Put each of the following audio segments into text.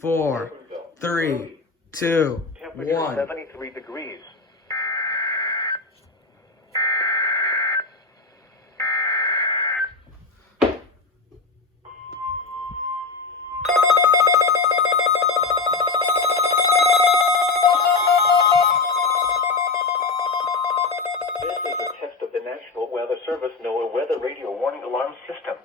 4, 3, 2, Temperature 1. 73 degrees. This is a test of the National Weather Service NOAA Weather Radio Warning Alarm System.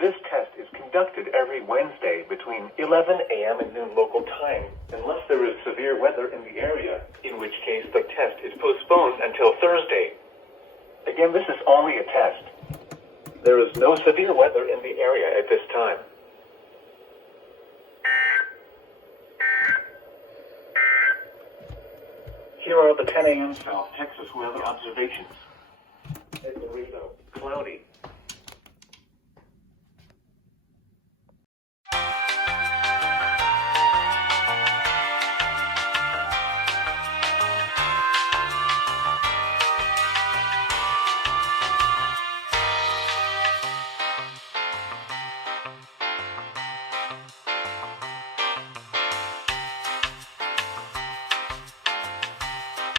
This test is conducted every Wednesday between 11 a.m. and noon local time, unless there is severe weather in the area, in which case the test is postponed until Thursday. Again, this is only a test. There is no severe weather in the area at this time. Here are the 10 a.m. South Texas weather observations. At Laredo, cloudy.